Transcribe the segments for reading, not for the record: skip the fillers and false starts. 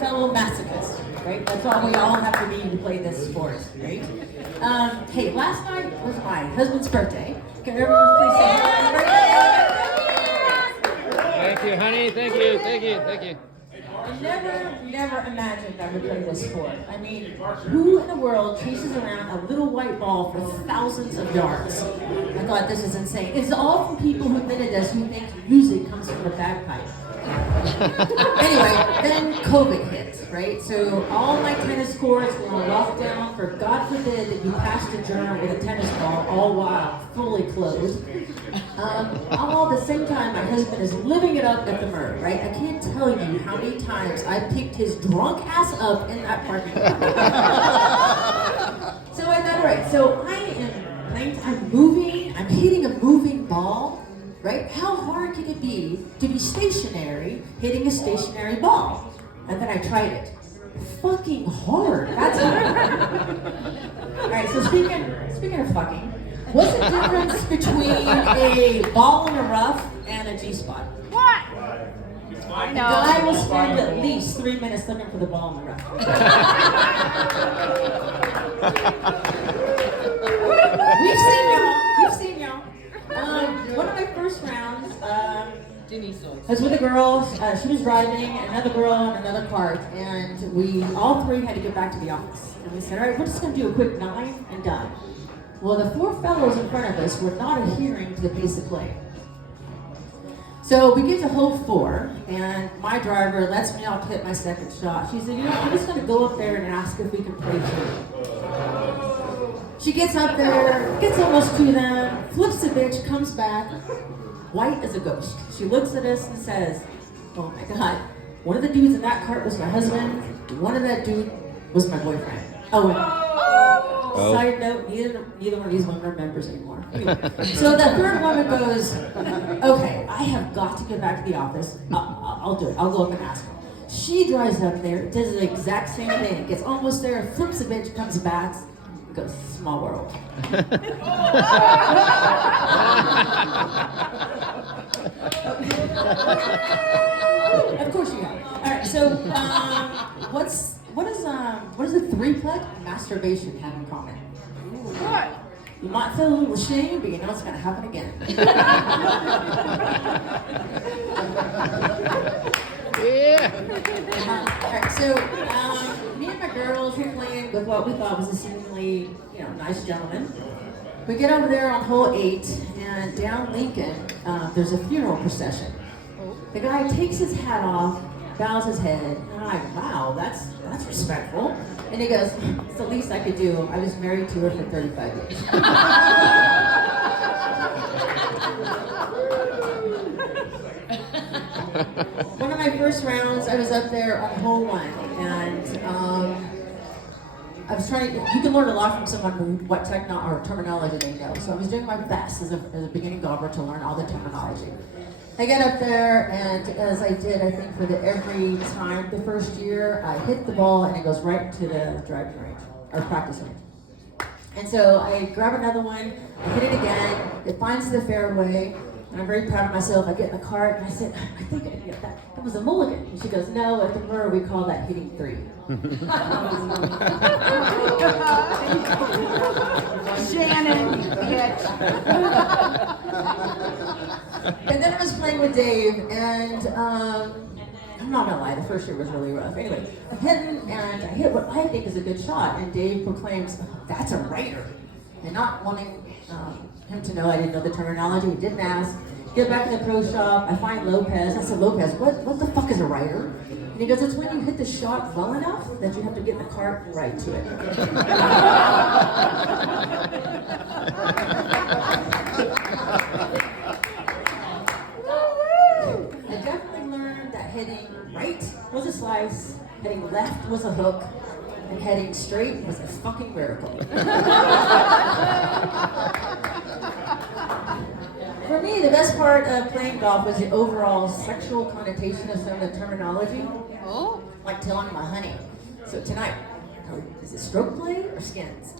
fellow masochist, right? That's all we all have to be to play this sport, right? Hey, last night was my husband's birthday. Can everyone please say happy birthday? Thank you, honey. Thank you. I never imagined I would play this sport. I mean, who in the world chases around a little white ball for thousands of yards? I thought this is insane. It's all from people who admitted this who think music comes from the bagpipe. Anyway, then COVID hit, right? So all my tennis courts were on lockdown for God forbid that you passed a germ with a tennis ball, all while fully closed. All at the same time, my husband is living it up at the Mer, right? I can't tell you how many times I picked his drunk ass up in that parking lot. So I thought, all right, so I'm moving, I'm hitting a moving ball. Right? How hard can it be to be stationary, hitting a stationary ball? And then I tried it. Fucking hard. That's hard. Alright, so speaking of fucking, what's the difference between a ball in a rough and a G-spot? What? A guy will spend at least 3 minutes looking for the ball in the rough. We've seen y'all. One of my first rounds was with a girl. She was driving, another girl in another cart, and we all three had to get back to the office. And we said, all right, we're just going to do a quick 9 and done. Well, the 4 fellows in front of us were not adhering to the pace of play. So we get to hole 4, and my driver lets me off hit my second shot. She said, you know, I'm just going to go up there and ask if we can play through. She gets up there, gets almost to them, flips the bitch, comes back, white as a ghost. She looks at us and says, oh my God, one of the dudes in that cart was my husband, one of that dude was my boyfriend. Oh, and side note, neither one of these women are members anymore. So the third woman goes, okay, I have got to get back to the office. I'll do it. I'll go up and ask her. She drives up there, does the exact same thing, gets almost there, flips the bitch, comes back, goes, small world. Of course you have. All right, so what does a 3-plug masturbation have in common? What? You might feel a little ashamed, but you know it's going to happen again. Yeah. All right, so me and my girls were playing with what we thought was a seemingly, nice gentleman. We get over there on hole 8, and down Lincoln, there's a funeral procession. The guy takes his hat off, bows his head, and I'm like, wow, that's respectful. And he goes, it's the least I could do. I was married to her for 35 years. One of my first rounds, I was up there on hole 1, and I was trying. You can learn a lot from someone who what terminology they know. So I was doing my best as a beginning golfer to learn all the terminology. I get up there, and as I did, I think every time the first year, I hit the ball and it goes right to the driving range or practice range. And so I grab another one, I hit it again. It finds the fairway. And I'm very proud of myself. I get in the cart and I said, I think I get that. That was a mulligan. And she goes, no, at the Mer we call that hitting 3. Shannon, bitch. And then I was playing with Dave, and I'm not gonna lie, the first year was really rough. Anyway, I'm hitting, and I hit what I think is a good shot, and Dave proclaims, that's a righter. And not wanting him to know I didn't know the terminology, he didn't ask. Get back to the pro shop, I find Lopez. I said, Lopez, what the fuck is a righter? And he goes, it's when you hit the shot well enough that you have to get in the cart right to it. I definitely learned that heading right was a slice, heading left was a hook, and heading straight was a fucking miracle. For me, the best part of playing golf was the overall sexual connotation of some of the terminology. Oh? Like telling my honey. So tonight, is it stroke play or skins?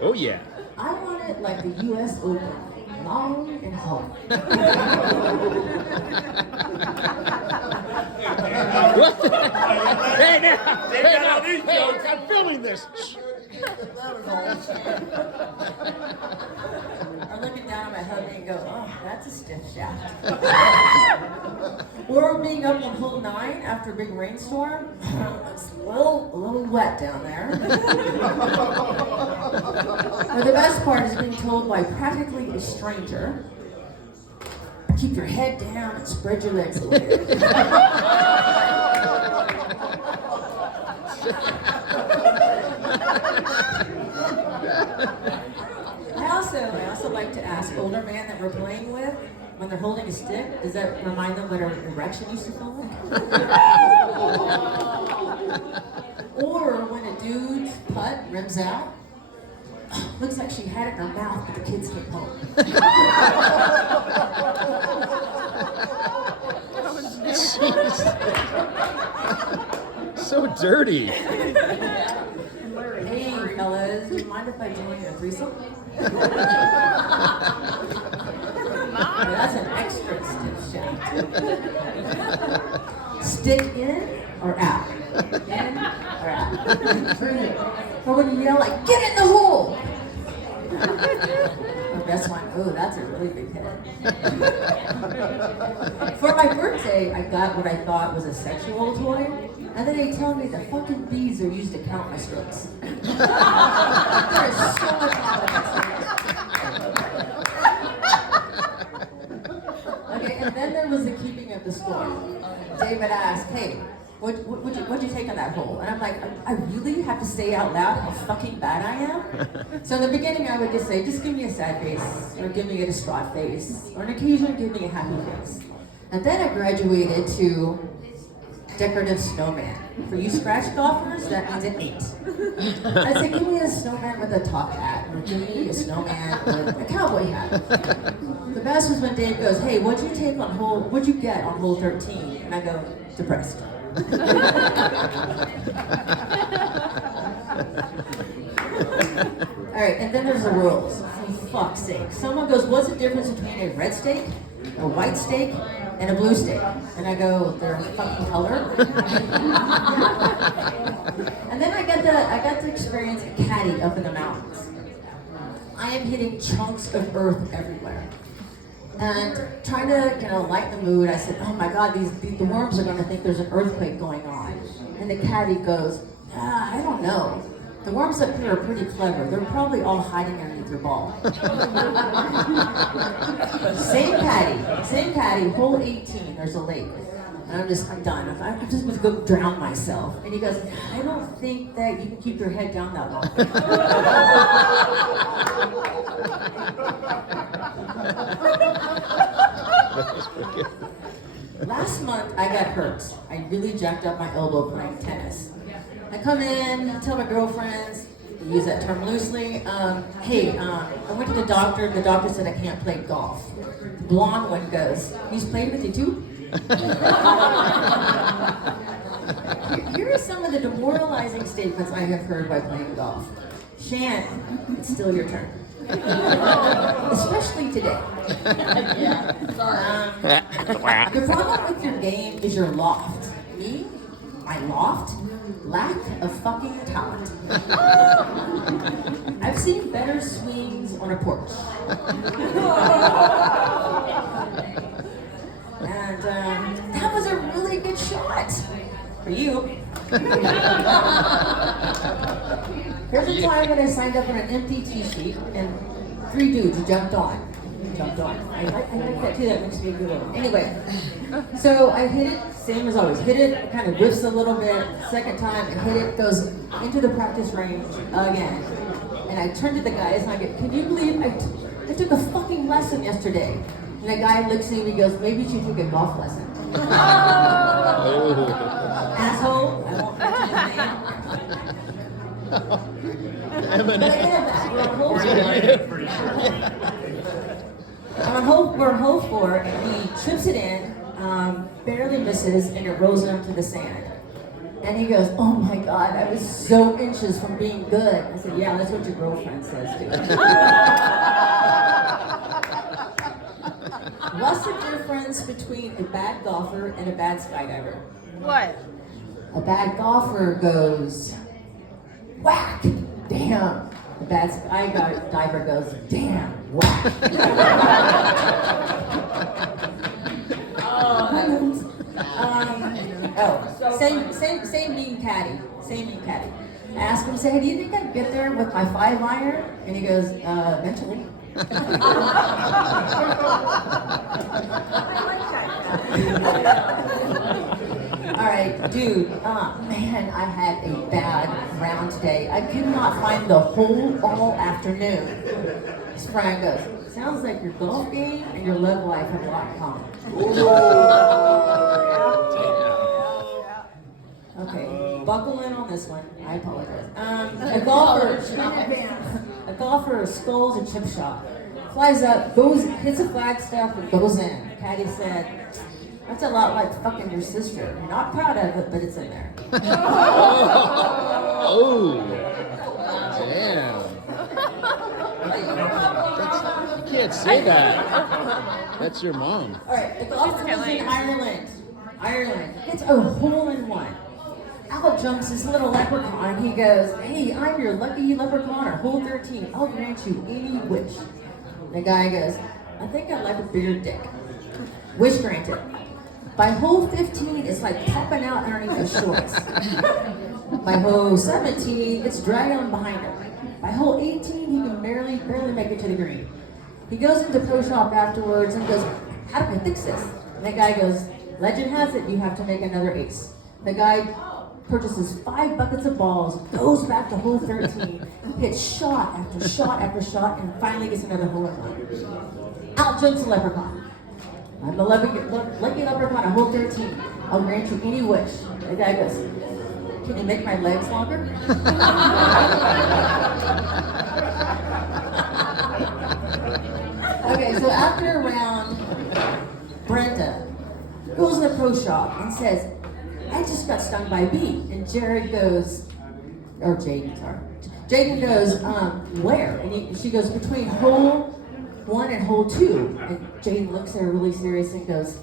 Oh yeah. I want it like the U.S. Open, long and hard. What? Hey, now. They got all these jokes. I'm filming this. Or looking down at my hubby and go, oh, that's a stiff shaft. Or being up on hole 9 after a big rainstorm. It's a little wet down there. But the best part is being told by practically a stranger, keep your head down and spread your legs a little bit. I also like to ask older men that we're playing with, when they're holding a stick, does that remind them what an erection used to feel like? Or when a dude's putt rims out, looks like she had it in her mouth, but the kids came home. So dirty. Hey, fellas, do you mind if I join a threesome? That's an extra stiff shaft. Stick in or out? In or out? Or when you yell like, get in the hole! Oh, that's one. Oh, that's a really big hit. For my birthday, I got what I thought was a sexual toy, and then they tell me the fucking beads are used to count my strokes. There is so much confidence here. Okay, and then there was the keeping of the score. David asked, hey, what'd you take on that hole? And I'm like, I really have to say out loud how fucking bad I am? So in the beginning I would just say, just give me a sad face, or give me a distraught face, or an occasion give me a happy face. And then I graduated to decorative snowman. For you scratch golfers, that means an 8. I'd say, give me a snowman with a top hat, or give me a snowman with a cowboy hat. The best was when Dave goes, hey, what'd you get on hole 13? And I go, depressed. Alright, and then there's the rules. For fuck's sake. Someone goes, what's the difference between a red steak, a white steak, and a blue steak? And I go, they're fucking color. And then I got to experience a caddy up in the mountains. I am hitting chunks of earth everywhere. And trying to, lighten the mood, I said, oh my God, the worms are going to think there's an earthquake going on. And the caddy goes, I don't know. The worms up here are pretty clever. They're probably all hiding underneath your ball. Same caddy, hole 18, there's a lake. And I'm done. I'm just going to go drown myself. And he goes, I don't think that you can keep your head down that long. Last month, I got hurt. I really jacked up my elbow playing tennis. I come in, tell my girlfriends, I use that term loosely, hey, I went to the doctor said I can't play golf. The blonde one goes, he's playing with you too? Here are some of the demoralizing statements I have heard by playing golf. Shan, it's still your turn. Especially today. The problem with your game is your loft. Me, my loft, lack of fucking talent. I've seen better swings on a porch. And that was a really good shot. For you. There's a time when I signed up on an empty tee sheet and 3 dudes jumped on. I like that too, that makes me feel good. Anyway, so I hit it, same as always. Hit it, kind of whiffs a little bit. Second time, I hit it, goes into the practice range again. And I turned to the guys and I go, can you believe I took a fucking lesson yesterday? And the guy looks at me and he goes, maybe you should take a golf lesson. Asshole, I won't mention his name. We're on hole 4, and he chips it in, barely misses, and it rolls into the sand. And he goes, oh my God, I was so inches from being good. I said, yeah, that's what your girlfriend says too. What's the difference between a bad golfer and a bad skydiver? What? A bad golfer goes, whack, damn. The bad diver goes, damn, whack. Same mean caddy. I asked him, say, hey, do you think I can get there with my 5-iron? And he goes, eventually. All right, dude, man, I had a bad round today. I could not find the hole all afternoon. This friend goes, sounds like your golf game and your love life have a lot in common. Okay, buckle in on this one. I apologize. A golfer skulls a chip shot, flies up, hits a flagstaff, and goes in. Caddy said, that's a lot like fucking your sister. You're not proud of it, but it's in there. Oh, damn. You can't say that. That's your mom. All right, the golfer was in Ireland. It's a hole-in-one. Out jumps this little leprechaun. He goes, hey, I'm your lucky leprechaun at hole 13. I'll grant you any wish. The guy goes, I think I'd like a bigger dick. Wish granted. By hole 15, it's like popping out underneath his shorts. By hole 17, it's dragging him behind him. By hole 18, he can barely make it to the green. He goes into pro shop afterwards and goes, how do I fix this? And the guy goes, legend has it, you have to make another ace. The guy purchases 5 buckets of balls, goes back to hole 13, hits shot after shot after shot, and finally gets another hole in one. Out jumps the leprechaun. I'm the lucky leprechaun at hole 13. I'll grant you any wish. The guy goes, can you make my legs longer? Okay, so after a round, Brenda goes in the pro shop and says, I just got stung by a bee. And Jaden goes, where? And she goes, between hole 1 and hole 2. And Jaden looks at her really serious and goes,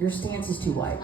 your stance is too wide.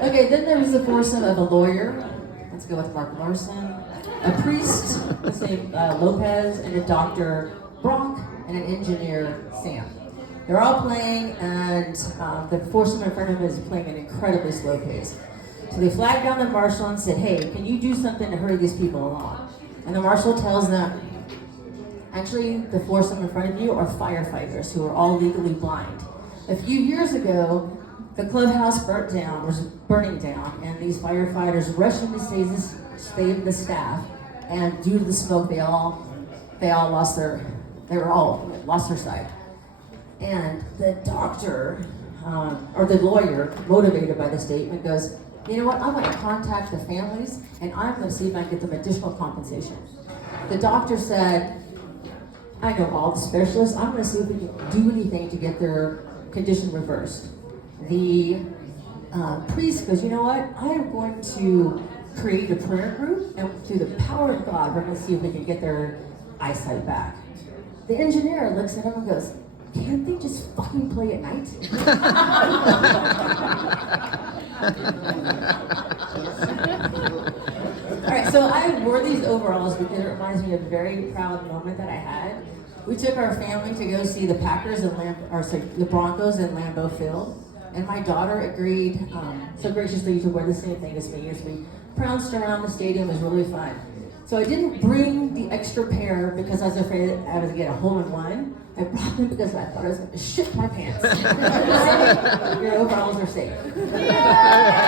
Okay, then there was the foursome of a lawyer. Let's go with Mark Larson. A priest, let's say Lopez, and a doctor, Brock, and an engineer, Sam. They're all playing, and the foursome in front of him is playing an incredibly slow pace. So they flagged down the marshal and said, hey, can you do something to hurry these people along? And the marshal tells them, actually, the foursome in front of you are firefighters who are all legally blind. A few years ago, the clubhouse was burning down, and these firefighters rushed in to save the staff, and due to the smoke, they all lost their sight. And the doctor, or the lawyer, motivated by the statement, goes, you know what, I'm going to contact the families, and I'm going to see if I can get them additional compensation. The doctor said, I know all the specialists, I'm going to see if we can do anything to get their condition reversed. The priest goes, you know what, I am going to create a prayer group, and through the power of God, we're going to see if we can get their eyesight back. The engineer looks at him and goes, can't they just fucking play at night? All right, so I wore these overalls because it reminds me of a very proud moment that I had. We took our family to go see the Packers and the Broncos in Lambeau Field, and my daughter agreed so graciously to wear the same thing as me as we pranced around the stadium. It was really fun. So I didn't bring the extra pair because I was afraid that I was going to get a hole-in-one. I brought them because I thought I was going to shit my pants. Your overalls are safe. Yeah!